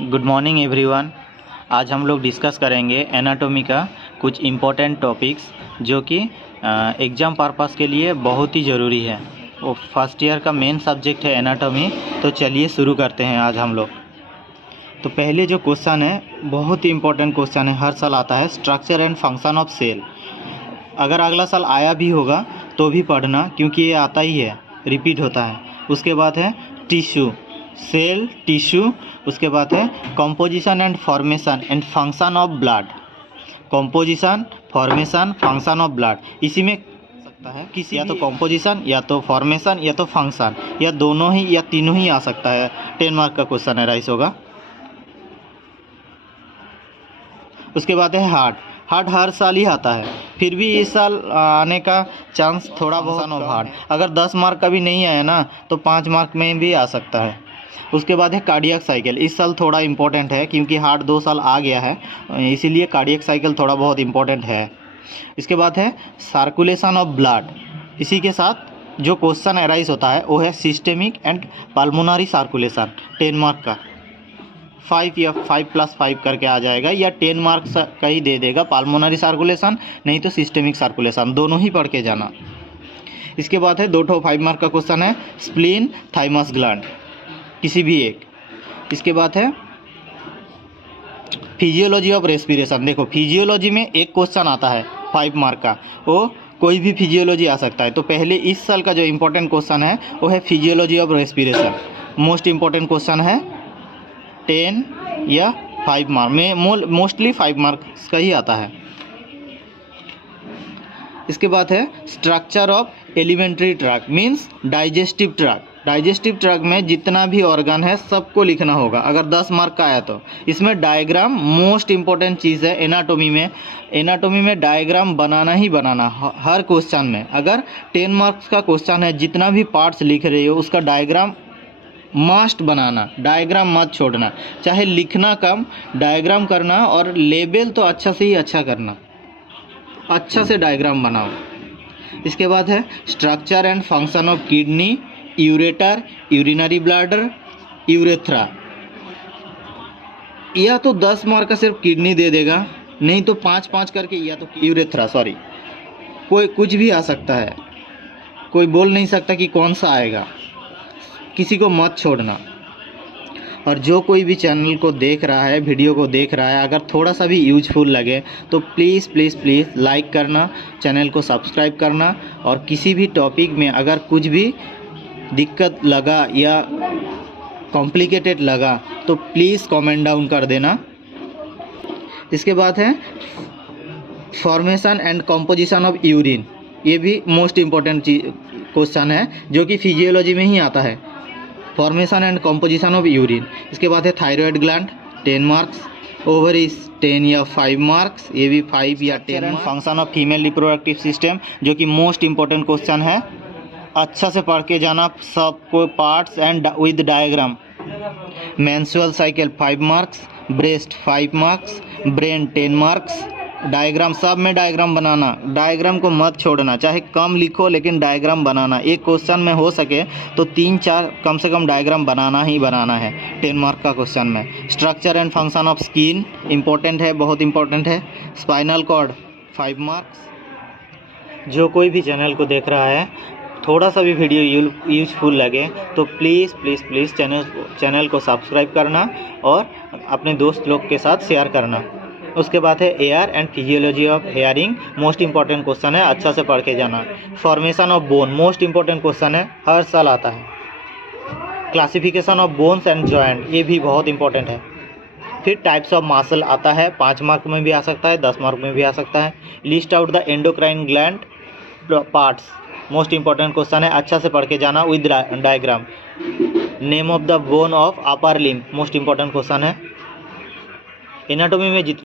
Good morning everyone. आज हम लोग डिस्कस करेंगे एनाटॉमी का कुछ इम्पोर्टेंट टॉपिक्स जो कि एग्ज़ाम पर्पस के लिए बहुत ही ज़रूरी है। वो फर्स्ट ईयर का मेन सब्जेक्ट है एनाटॉमी। तो चलिए शुरू करते हैं आज हम लोग। तो पहले जो क्वेश्चन है बहुत ही इम्पोर्टेंट क्वेश्चन है, हर साल आता है, structure and function of cell. अगर अगला साल आया भी होगा तो भी पढ़ना, क्योंकि ये आता ही है, रिपीट होता है। उसके बाद है टिश्यू, सेल, टिश्यू। उसके बाद है composition and formation and function of blood. Composition, formation, function of blood, इसी में सकता है किसी या तो कंपोजिशन या तो फॉर्मेशन या तो फंक्शन, या दोनों ही या तीनों ही आ सकता है। 10 मार्क का क्वेश्चन है, राइस होगा। उसके बाद है हार्ट। हार्ट हर साल ही आता है, फिर भी इस साल आने का चांस थोड़ा बहुत ऑफ हार्ट। अगर 10 मार्क का भी नहीं आया ना तो 5 मार्क में भी आ सकता है। उसके बाद है कार्डियक साइकिल। इस साल थोड़ा इम्पोर्टेंट है क्योंकि हार्ट 2 साल आ गया है, इसीलिए कार्डियक साइकिल थोड़ा बहुत इम्पोर्टेंट है। इसके बाद है सर्कुलेशन ऑफ ब्लड। इसी के साथ जो क्वेश्चन अराइज होता है वो है systemic and pulmonary circulation. 10 mark का 5 या 5+5 करके आ जाएगा, या 10 मार्क्स का ही दे देगा। पल्मोनरी सर्कुलेशन नहीं तो सिस्टेमिक सर्कुलेशन, दोनों ही पढ़ के जाना। इसके बाद है 2 5 मार्क का क्वेश्चन है स्प्लीन, थाइमस ग्लैंड, किसी भी एक। इसके बाद है फिजियोलॉजी ऑफ रेस्पिरेशन। देखो फिजियोलॉजी में एक क्वेश्चन आता है 5 मार्क का, वो कोई भी फिजियोलॉजी आ सकता है। तो पहले इस साल का जो इम्पोर्टेंट क्वेश्चन है वो है physiology of respiration. Most important question है 10 या 5 मार्क में, मोस्टली 5 मार्क्स का ही आता है। इसके बाद है structure of alimentary tract, means digestive tract. Digestive tract में जितना भी ऑर्गन है सबको लिखना होगा अगर 10 मार्क का आया तो। इसमें डायग्राम मोस्ट इम्पोर्टेंट चीज़ है एनाटॉमी में। एनाटॉमी में डायग्राम बनाना ही बनाना हर क्वेश्चन में। अगर 10 मार्क्स का क्वेश्चन है, जितना भी पार्ट्स लिख रहे हो उसका डायग्राम मस्ट बनाना, डायग्राम मत छोड़ना। चाहे लिखना कम, डायग्राम करना, और लेबल तो अच्छा से ही अच्छा करना, अच्छा से डायग्राम बनाओ। इसके बाद है structure and function of kidney, ureter, urinary bladder, urethra. या तो 10 मार्क का सिर्फ किडनी दे देगा, नहीं तो 5-5 करके, या तो यूरेथ्रा, सॉरी, कोई कुछ भी आ सकता है, कोई बोल नहीं सकता कि कौन सा आएगा। किसी को मत छोड़ना। और जो कोई भी चैनल को देख रहा है, वीडियो को देख रहा है, अगर थोड़ा सा भी यूजफुल लगे तो प्लीज़ प्लीज़ प्लीज़ लाइक करना, चैनल को सब्सक्राइब करना। और किसी भी टॉपिक में अगर कुछ भी दिक्कत लगा या कॉम्प्लिकेटेड लगा तो प्लीज़ कमेंट डाउन कर देना। इसके बाद है formation and composition of urine. ये भी मोस्ट इम्पोर्टेंट क्वेश्चन है जो कि फिजियोलॉजी में ही आता है, formation and composition of urine. इसके बाद है थायराइड ग्लैंड, 10 मार्क्स। ओवरीज 10 या 5 मार्क्स, ये भी 5 या 10 marks. Function of female reproductive system, जो कि मोस्ट इम्पोर्टेंट क्वेश्चन है, अच्छा से पढ़ के जाना सबको, parts and with diagram. Menstrual cycle 5 marks, breast 5 marks, brain 10 marks. Diagram, सब में डायग्राम बनाना, डायग्राम को मत छोड़ना, चाहे कम लिखो लेकिन डायग्राम बनाना। एक क्वेश्चन में हो सके तो 3-4 कम से कम डायग्राम बनाना ही बनाना है 10 मार्क का क्वेश्चन में। Structure and function of skin important है, बहुत इम्पोर्टेंट है। Spinal cord 5 marks. जो कोई भी चैनल को देख रहा है, थोड़ा सा भी वीडियो यूजफुल लगे तो प्लीज़ प्लीज़ प्लीज़ चैनल को सब्सक्राइब करना और अपने दोस्त लोग के साथ शेयर करना। उसके बाद है air and physiology of hearing, most important question है, अच्छा से पढ़ के जाना। Formation of bone, most important question है, हर साल आता है। Classification of bones and joint, ये भी बहुत इंपॉर्टेंट है। फिर टाइप्स ऑफ मसल आता है, 5 मार्क में भी आ सकता है, 10 मार्क में भी आ सकता है। List out the endocrine gland parts, most important question है, अच्छा से पढ़ के जाना with diagram. Name of the bone of upper limb, most important question है। एनाटॉमी में